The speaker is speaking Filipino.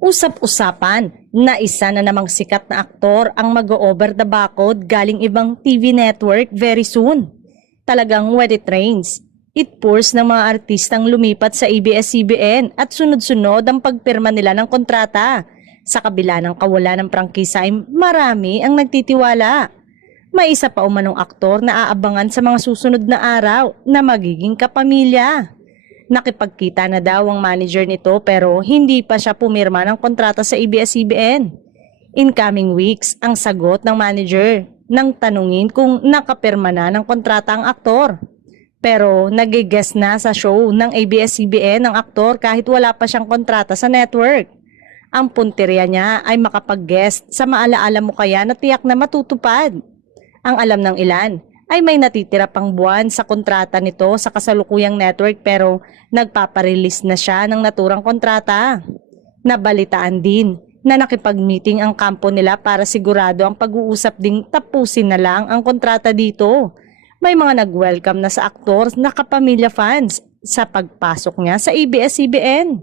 Usap-usapan na isa na namang sikat na aktor ang mag-over the bakod galing ibang TV network very soon. Talagang when it rains, it pours ng mga artistang lumipat sa ABS-CBN at sunod-sunod ang pagpirma nila ng kontrata. Sa kabila ng kawalan ng prangkisa ay marami ang nagtitiwala. May isa pa umanong aktor na aabangan sa mga susunod na araw na magiging kapamilya. Nakipagkita na daw ang manager nito pero hindi pa siya pumirma ng kontrata sa ABS-CBN. In coming weeks, ang sagot ng manager nang tanungin kung nakapirma na ng kontrata ang aktor. Pero nag-guest na sa show ng ABS-CBN ang aktor kahit wala pa siyang kontrata sa network. Ang punteriya niya ay makapag-guest sa Maalaala Mo Kaya na tiyak na matutupad. Ang alam ng ilan ay may natitira pang buwan sa kontrata nito sa kasalukuyang network pero nagpaparelease na siya ng naturang kontrata. Nabalitaan din na nakipag-meeting ang kampo nila para sigurado ang pag-uusap ding tapusin na lang ang kontrata dito. May mga nag-welcome na sa aktor na kapamilya fans sa pagpasok niya sa ABS-CBN.